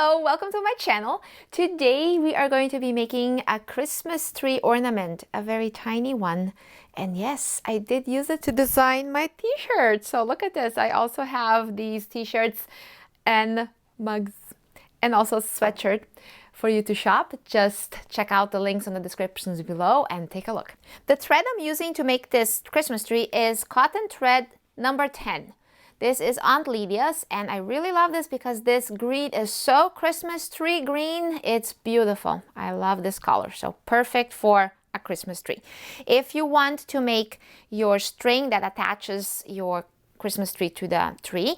Hello, welcome to my channel. Today we are going to be making a Christmas tree ornament, a very tiny one. And yes, I did use it to design my t-shirt. So look at this. I also have these t-shirts and mugs and also a sweatshirt for you to shop. Just check out the links in the descriptions below and take a look. The thread I'm using to make this Christmas tree is cotton thread number 10. This is Aunt Lydia's, and I really love this because this green is so Christmas tree green. It's beautiful. I love this color, so perfect for a Christmas tree. If you want to make your string that attaches your Christmas tree to the tree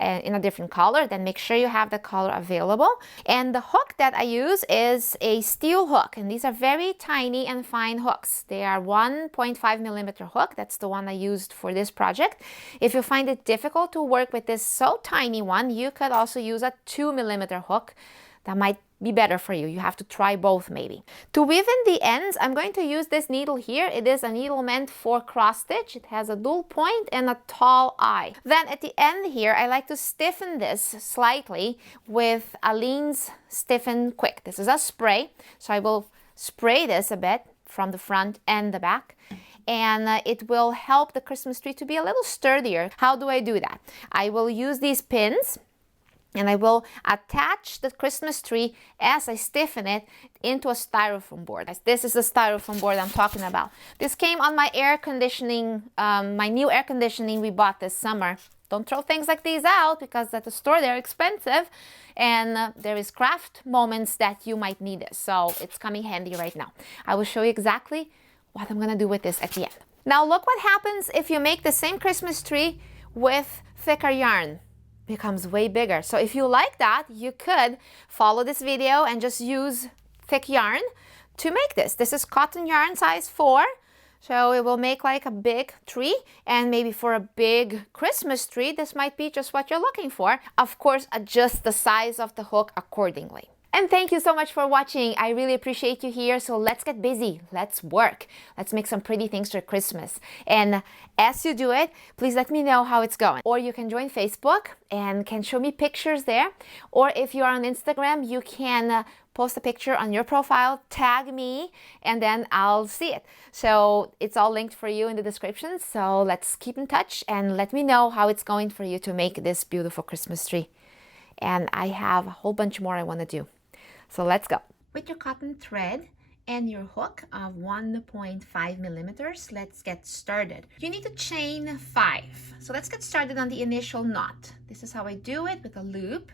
in a different color, then make sure you have the color available. And the hook that I use is a steel hook, and these are very tiny and fine hooks. They are 1.5 millimeter hook. That's the one I used for this project. If you find it difficult to work with this so tiny one, you could also use a 2 millimeter hook. That might be better for you. You have to try both maybe. To weave in the ends, I'm going to use this needle here. It is a needle meant for cross stitch. It has a dual point and a tall eye. Then at the end here, I like to stiffen this slightly with Aleene's Stiffen Quick. This is a spray, so I will spray this a bit from the front and the back. And it will help the Christmas tree to be a little sturdier. How do I do that? I will use these pins, and I will attach the Christmas tree as I stiffen it into a styrofoam board. This is the styrofoam board I'm talking about. This came on my air conditioning, my new air conditioning we bought this summer. Don't throw things like these out because at the store they're expensive, and there is craft moments that you might need this. So it's coming handy right now. I will show you exactly what I'm gonna do with this at the end. Now look what happens if you make the same Christmas tree with thicker yarn. Becomes way bigger. So if you like that, you could follow this video and just use thick yarn to make this. This is cotton yarn size 4, so it will make like a big tree, and maybe for a big Christmas tree this might be just what you're looking for. Of course, adjust the size of the hook accordingly. And thank you so much for watching. I really appreciate you here. So let's get busy. Let's work. Let's make some pretty things for Christmas. And as you do it, please let me know how it's going. Or you can join Facebook and can show me pictures there. Or if you are on Instagram, you can post a picture on your profile, tag me, and then I'll see it. So it's all linked for you in the description. So let's keep in touch and let me know how it's going for you to make this beautiful Christmas tree. And I have a whole bunch more I want to do. So let's go. With your cotton thread and your hook of 1.5 millimeters, let's get started. You need to chain 5. So let's get started on the initial knot. This is how I do it with a loop.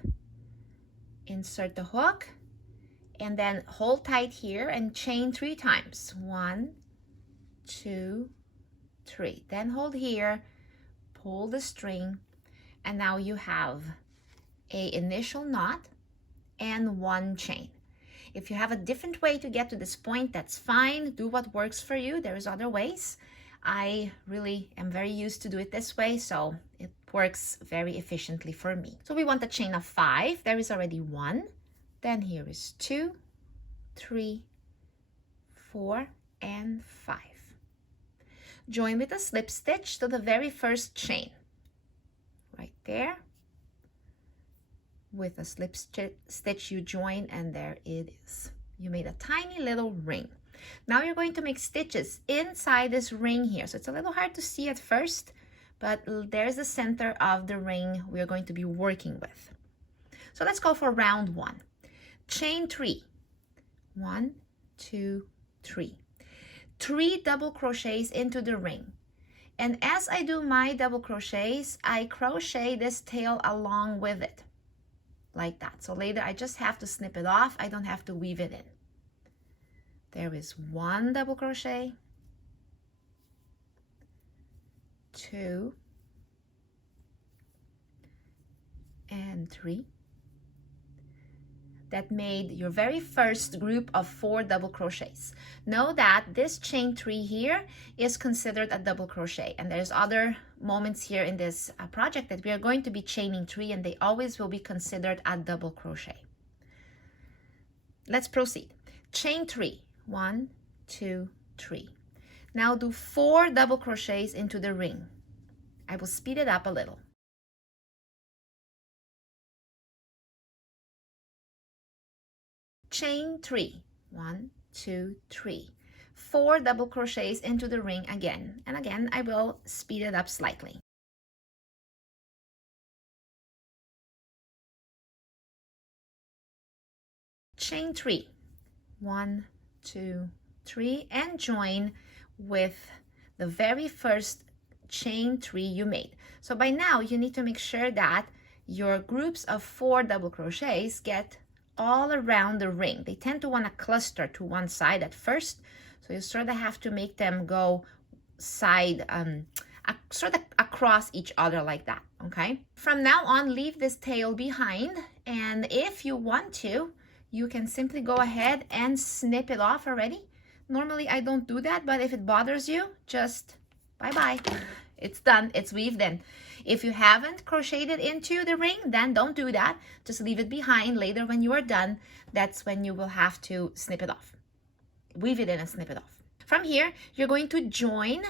Insert the hook and then hold tight here and chain 3 times. 1, 2, 3. Then hold here, pull the string, and now you have an initial knot and 1 chain. If you have a different way to get to this point, that's fine. Do what works for you. There's other ways. I really am very used to do it this way, so it works very efficiently for me. So we want a chain of 5. There is already 1. Then here is 2, 3, 4, and 5. Join with a slip stitch to the very first chain. Right there. With a slip stitch you join, and there it is. You made a tiny little ring. Now you're going to make stitches inside this ring here. So it's a little hard to see at first, but there's the center of the ring we're going to be working with. So let's go for round 1. Chain 3. 1, 2, 3. 3 double crochets into the ring. And as I do my double crochets, I crochet this tail along with it. Like that. So later I just have to snip it off. I don't have to weave it in. There is 1 double crochet, 2, and 3. That made your very first group of 4 double crochets. Know that this chain 3 here is considered a double crochet, and there's other moments here in this project that we are going to be chaining 3, and they always will be considered a double crochet. Let's proceed. Chain 3. 1, 2, 3. Now do 4 double crochets into the ring. I will speed it up a little. chain 3, 1, 2, 3, 4 double crochets into the ring again, and again I will speed it up slightly. Chain 3, 1, 2, 3, and join with the very first chain 3 you made. So by now you need to make sure that your groups of 4 double crochets get all around the ring. They tend to want to cluster to one side at first, so you sort of have to make them go sort of across each other like that, okay? From now on, leave this tail behind, and if you want to, you can simply go ahead and snip it off already. Normally I don't do that, but if it bothers you, just bye-bye. It's done, it's weaved in. If you haven't crocheted into the ring, then don't do that. Just leave it behind. Later when you are done, that's when you will have to snip it off. Weave it in and snip it off. From here, you're going to join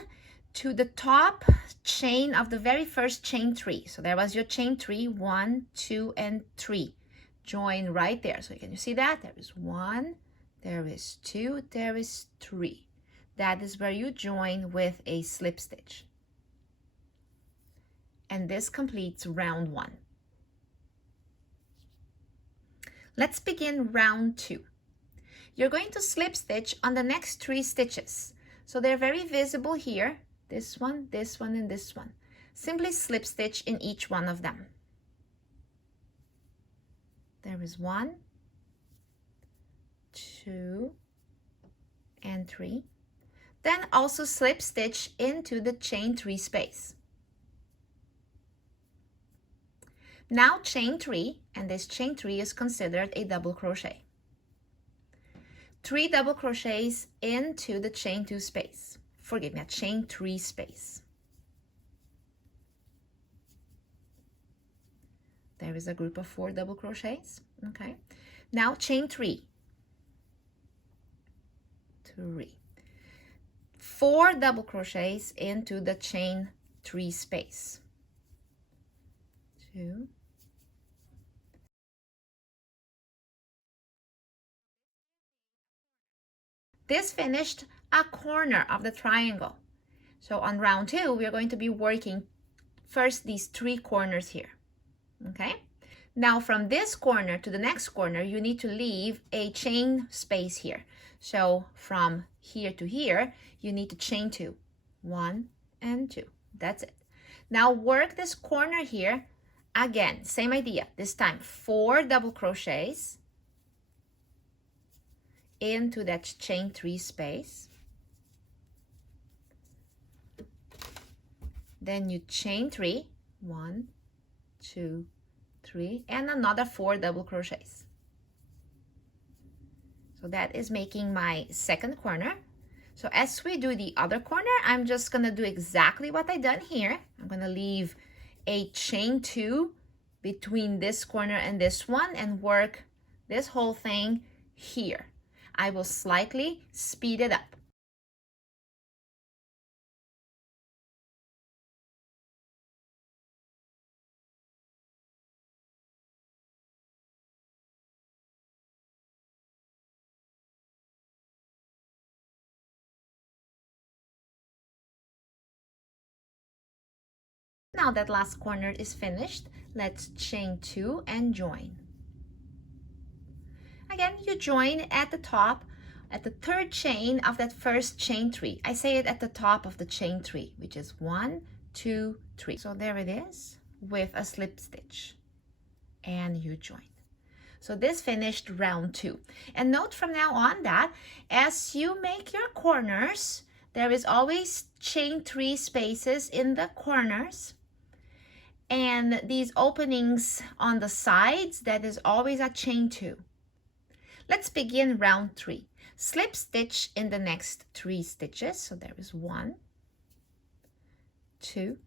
to the top chain of the very first chain 3. So there was your chain 3, 1, 2, and 3. Join right there. So can you see that? There is 1, there is 2, there is 3. That is where you join with a slip stitch. And this completes round 1. Let's begin round 2. You're going to slip stitch on the next 3 stitches. So they're very visible here. This one, and this one. Simply slip stitch in each one of them. There is 1, 2, and 3. Then also slip stitch into the chain 3 space. Now chain 3, and this chain 3 is considered a double crochet. 3 double crochets into the chain 2 space. Forgive me, a chain 3 space. There is a group of 4 double crochets, okay? Now chain 3. 3. 4 double crochets into the chain 3 space. 2. This finished a corner of the triangle. So on round 2, we are going to be working first these 3 corners here. Okay? Now from this corner to the next corner, you need to leave a chain space here. So from here to here, you need to chain 2. 1 and 2. That's it. Now work this corner here. Again, same idea. This time 4 double crochets into that chain 3 space. Then you chain 3. 1, 2, 3, and another 4 double crochets. So that is making my second corner. So as we do the other corner, I'm just gonna do exactly what I done here. I'm gonna leave a chain 2 between this corner and this one and work this whole thing here. I will slightly speed it up. Now that last corner is finished, let's chain 2 and join. Again, you join at the top, at the third chain of that first chain 3. I say it at the top of the chain 3, which is 1, 2, 3. So there it is with a slip stitch, and you join. So this finished round 2. And note from now on that as you make your corners, there is always chain 3 spaces in the corners. And these openings on the sides, that is always a chain 2. Let's begin round 3. Slip stitch in the next 3 stitches. So there is 1, 2,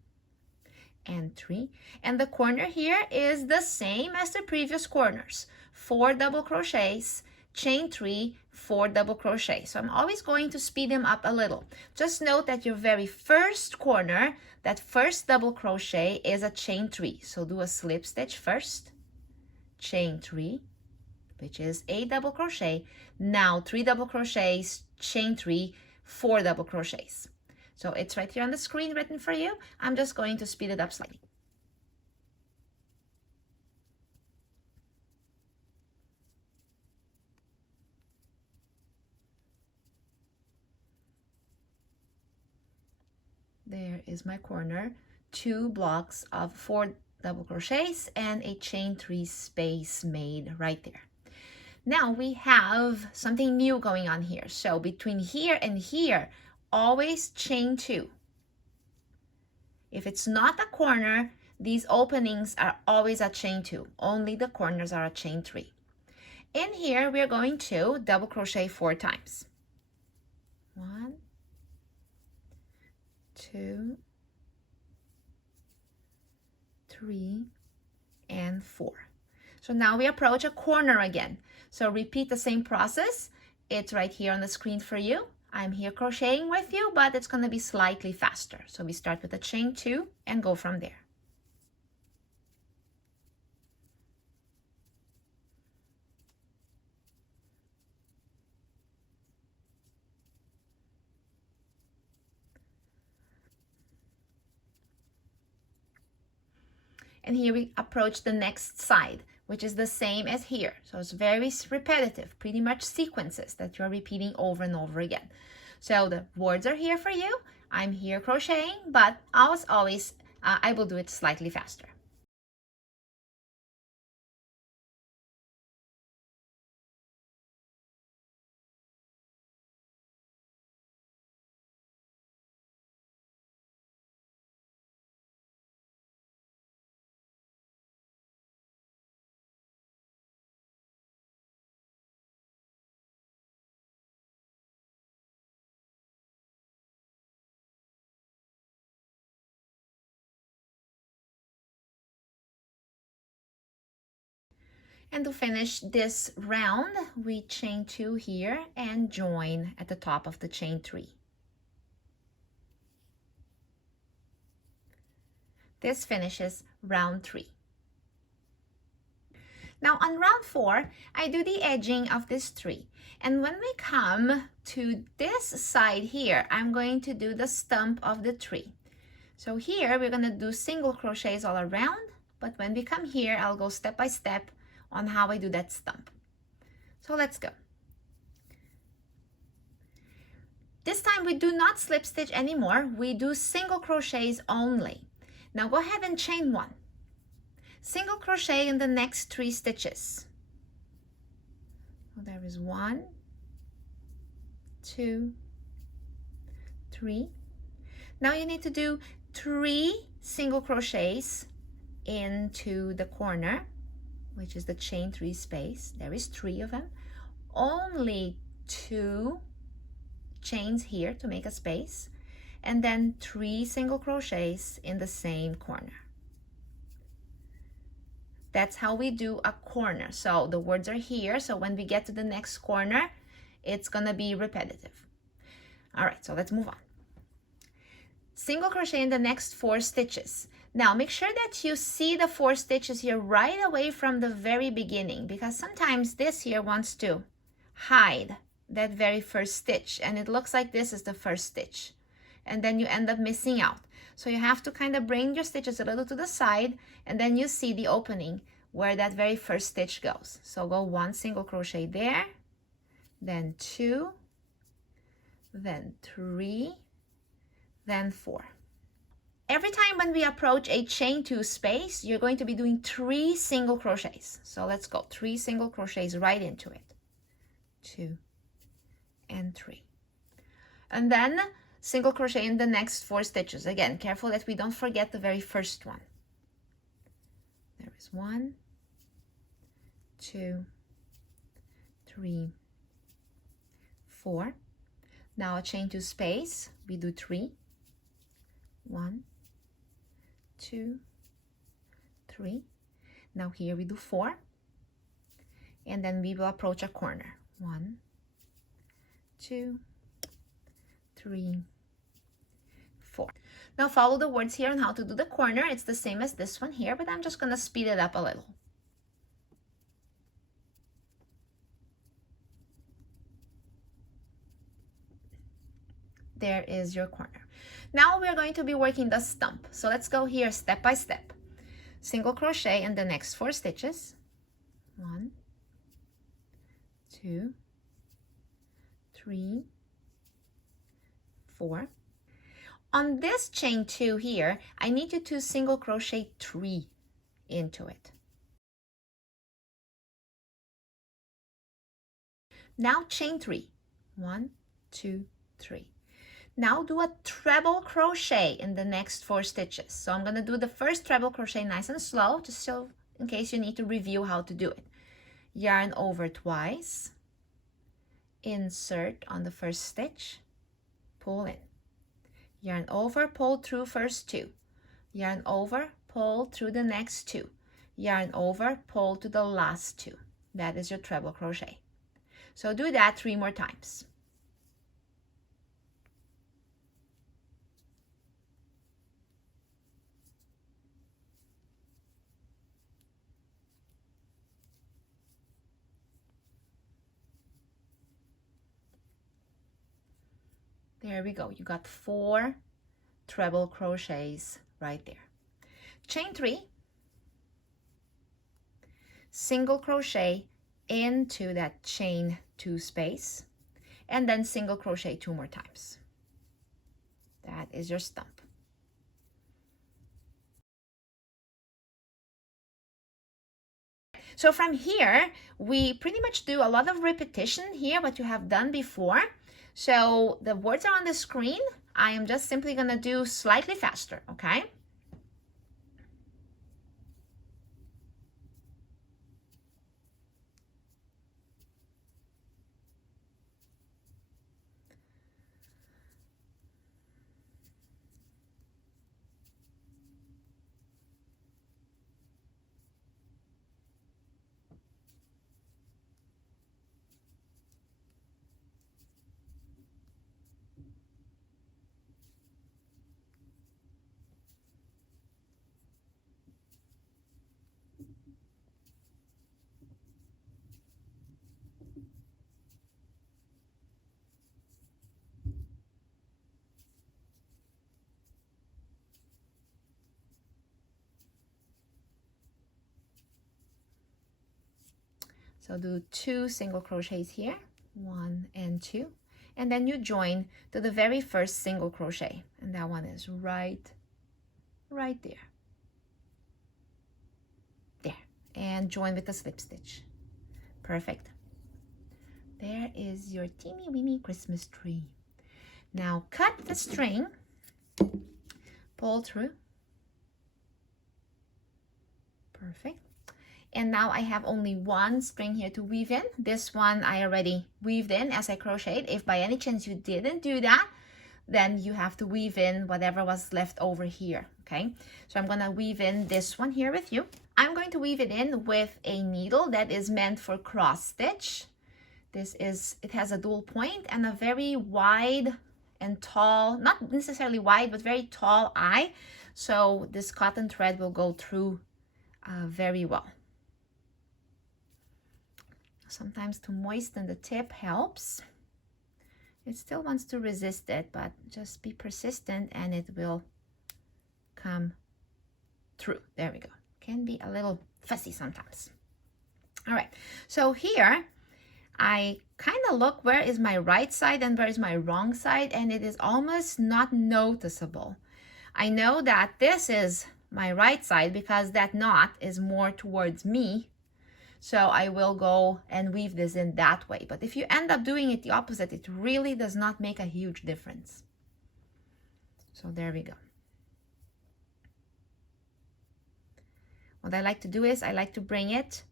and 3. And the corner here is the same as the previous corners. 4 double crochets, chain 3, 4 double crochets. So I'm always going to speed them up a little. Just note that your very first corner, that first double crochet is a chain 3. So do a slip stitch first, chain 3, which is a double crochet. Now 3 double crochets, chain 3, 4 double crochets. So it's right here on the screen written for you. I'm just going to speed it up slightly. There is my corner, 2 blocks of 4 double crochets and a chain 3 space made right there. Now we have something new going on here. So between here and here, always chain 2. If it's not a corner, these openings are always a chain 2. Only the corners are a chain 3. In here, we're going to double crochet 4 times. 1, 2, 3, and 4. So now we approach a corner again. So repeat the same process. It's right here on the screen for you. I'm here crocheting with you, but it's going to be slightly faster. So we start with a chain 2 and go from there. And here we approach the next side, which is the same as here. So it's very repetitive, pretty much sequences that you're repeating over and over again. So the words are here for you. I'm here crocheting, but as always, I will do it slightly faster. And to finish this round, we chain 2 here and join at the top of the chain 3. This finishes round 3. Now on round 4, I do the edging of this 3. And when we come to this side here, I'm going to do the stump of the 3. So here we're going to do single crochets all around, but when we come here, I'll go step by step on how I do that stump. So let's go. This time we do not slip stitch anymore. We do single crochets only. Now go ahead and chain 1. Single crochet in the next 3 stitches. So there is 1, 2, 3. Now you need to do 3 single crochets into the corner, which is the chain 3 space. There is 3 of them. Only 2 chains here to make a space, and then 3 single crochets in the same corner. That's how we do a corner. So the words are here, so when we get to the next corner, it's gonna be repetitive. All right, so let's move on. Single crochet in the next 4 stitches. Now make sure that you see the 4 stitches here right away from the very beginning, because sometimes this here wants to hide that very first stitch, and it looks like this is the first stitch, and then you end up missing out. So you have to kind of bring your stitches a little to the side, and then you see the opening where that very first stitch goes. So go 1 single crochet there, then 2, then 3, then 4. Every time when we approach a chain 2 space, you're going to be doing 3 single crochets. So let's go 3 single crochets right into it. 2 and 3. And then single crochet in the next 4 stitches. Again, careful that we don't forget the very first one. There is 1, 2, 3, 4. Now a chain 2 space, we do 3. 1, 2, 3. Now here we do 4, and then we will approach a corner. 1, 2, 3, 4. Now follow the words here on how to do the corner. It's the same as this one here, but I'm just gonna speed it up a little. There is your corner. Now we're going to be working the stump. So let's go here step by step. Single crochet in the next 4 stitches. 1, 2, 3, 4. On this chain 2 here, I need you to single crochet 3 into it. Now chain 3. 1, 2, 3. Now do a treble crochet in the next 4 stitches. So I'm going to do the first treble crochet nice and slow, just so in case you need to review how to do it. Yarn over twice, insert on the first stitch, pull in. Yarn over, pull through first 2. Yarn over, pull through the next 2. Yarn over, pull to the last 2. That is your treble crochet. So do that 3 more times. There we go. You got 4 treble crochets right there. Chain 3, single crochet into that chain 2 space, and then single crochet 2 more times. That is your stump. So from here, we pretty much do a lot of repetition here, what you have done before. So the words are on the screen. I am just simply gonna do slightly faster, okay? So do 2 single crochets here, 1 and 2, and then you join to the very first single crochet, and that one is right there, and join with a slip stitch. Perfect. There is your teeny weeny Christmas tree. Now cut the string, pull through. Perfect. And now I have only 1 string here to weave in. This one I already weaved in as I crocheted. If by any chance you didn't do that, then you have to weave in whatever was left over here, okay? So I'm gonna weave in this one here with you. I'm going to weave it in with a needle that is meant for cross stitch. It has a dual point and a very wide and tall, not necessarily wide, but very tall eye. So this cotton thread will go through very well. Sometimes to moisten the tip helps. It still wants to resist it, but just be persistent and it will come through. There we go. Can be a little fussy sometimes. All right, so here I kind of look where is my right side and where is my wrong side, and it is almost not noticeable. I know that this is my right side because that knot is more towards me. So I will go and weave this in that way. But if you end up doing it the opposite, it really does not make a huge difference. So there we go. What I like to do is I like to bring it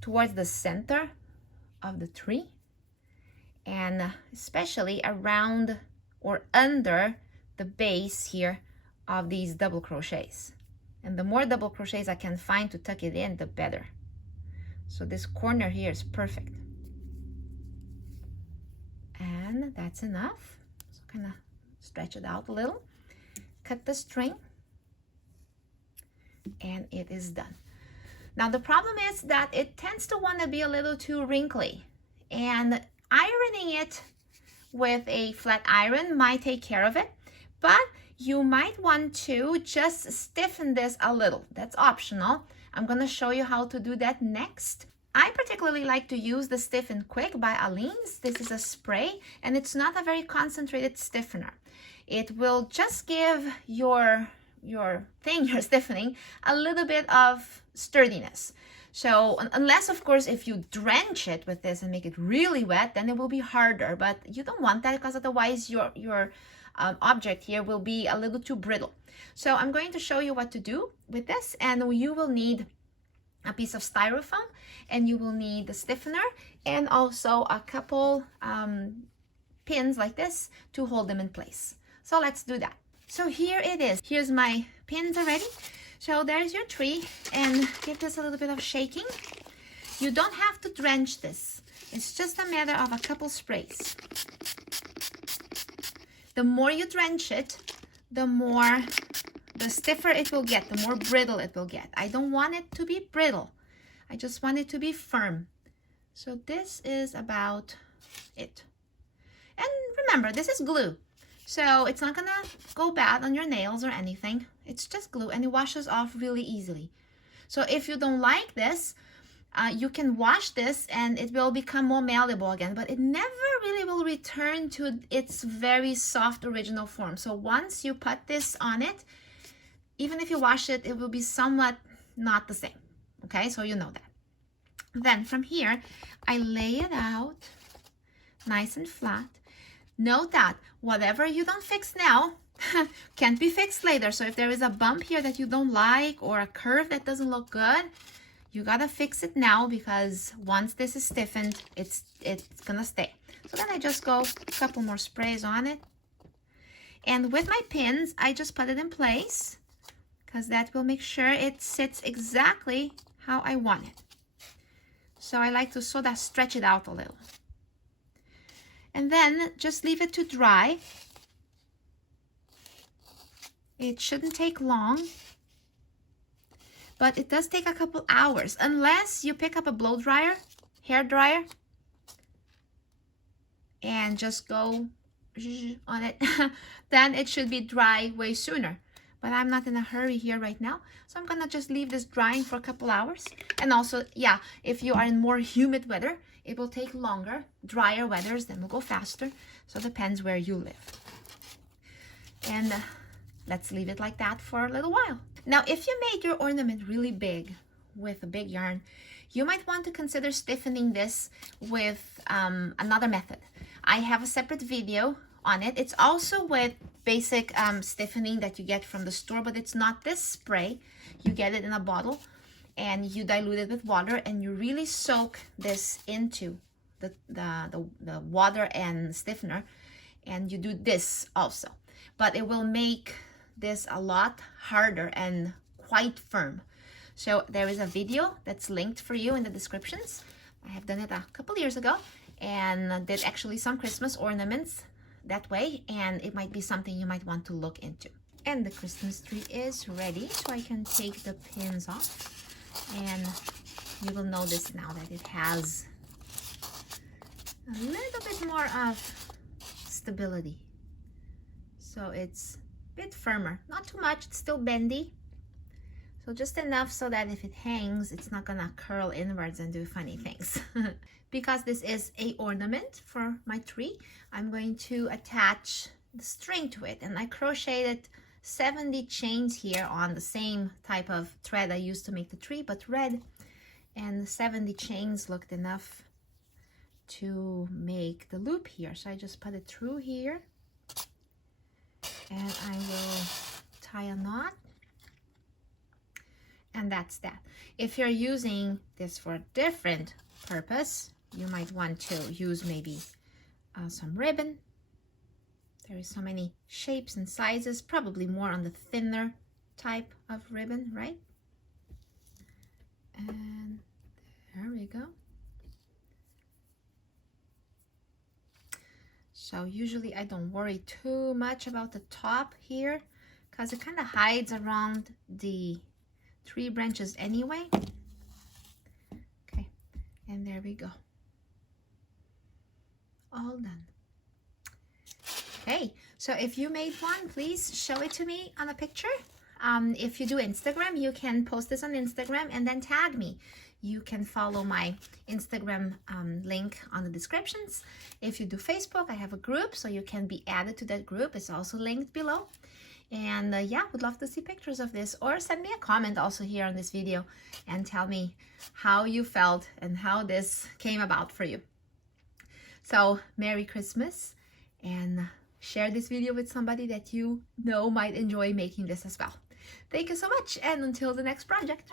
towards the center of the tree, and especially around or under the base here of these double crochets. And the more double crochets I can find to tuck it in, the better. So this corner here is perfect. And that's enough. So kind of stretch it out a little. Cut the string. And it is done. Now the problem is that it tends to want to be a little too wrinkly. And ironing it with a flat iron might take care of it, but you might want to just stiffen this a little. That's optional. I'm gonna show you how to do that next. I particularly like to use the Stiffen Quick by Aleene's. This is a spray, and it's not a very concentrated stiffener. It will just give your thing you're stiffening a little bit of sturdiness. So unless, of course, if you drench it with this and make it really wet, then it will be harder. But you don't want that, because otherwise your object here will be a little too brittle. So I'm going to show you what to do with this, and you will need a piece of styrofoam, and you will need the stiffener, and also a couple pins like this to hold them in place. So let's do that. So here it is. Here's my pins already. So there's your tree, and give this a little bit of shaking. You don't have to drench this. It's just a matter of a couple sprays. The more you drench it, the stiffer it will get, the more brittle it will get. I don't want it to be brittle. I just want it to be firm. So this is about it. And remember, this is glue. So it's not gonna go bad on your nails or anything. It's just glue, and it washes off really easily. So if you don't like this, you can wash this and it will become more malleable again, but it never really will return to its very soft original form. So once you put this on it, even if you wash it, it will be somewhat not the same. Okay, so you know that. Then from here, I lay it out nice and flat. Note that whatever you don't fix now can't be fixed later. So if there is a bump here that you don't like, or a curve that doesn't look good, you gotta fix it now, because once this is stiffened, it's gonna stay. So then I just go a couple more sprays on it. And with my pins, I just put it in place, because that will make sure it sits exactly how I want it. So I like to sort of stretch it out a little. And then just leave it to dry. It shouldn't take long, but it does take a couple hours, unless you pick up a blow dryer, hair dryer, and just go on it. Then it should be dry way sooner. But I'm not in a hurry here right now, so I'm gonna just leave this drying for a couple hours. And also, yeah, if you are in more humid weather, it will take longer. Drier weathers, then will go faster. So it depends where you live. And let's leave it like that for a little while. Now, if you made your ornament really big with a big yarn, you might want to consider stiffening this with another method. I have a separate video on it. It's also with basic stiffening that you get from the store, but it's not this spray. You get it in a bottle, and you dilute it with water, and you really soak this into the water and stiffener, and you do this also. But it will make this a lot harder and quite firm. So there is a video that's linked for you in the descriptions. I have done it a couple years ago, and did actually some Christmas ornaments that way, and it might be something you might want to look into. And the Christmas tree is ready, so I can take the pins off, and you will notice now that it has a little bit more of stability. So it's a bit firmer, not too much, it's still bendy. So just enough so that if it hangs, it's not gonna curl inwards and do funny things. Because this is a ornament for my tree, I'm going to attach the string to it, and I crocheted 70 chains here on the same type of thread I used to make the tree, but red, and 70 chains looked enough to make the loop here. So I just put it through here, and I will tie a knot, and that's that. If you're using this for a different purpose, you might want to use maybe some ribbon. There is so many shapes and sizes, probably more on the thinner type of ribbon, right? And there we go. So usually I don't worry too much about the top here, because it kind of hides around the tree branches anyway. Okay, and there we go. All done. Okay, so if you made one, please show it to me on a picture. If you do Instagram, you can post this on Instagram and then tag me. You can follow my Instagram link on the descriptions. If you do Facebook, I have a group, so you can be added to that group. It's also linked below. And yeah, would love to see pictures of this, or send me a comment also here on this video and tell me how you felt and how this came about for you. So Merry Christmas, and share this video with somebody that you know might enjoy making this as well. Thank you so much, and until the next project.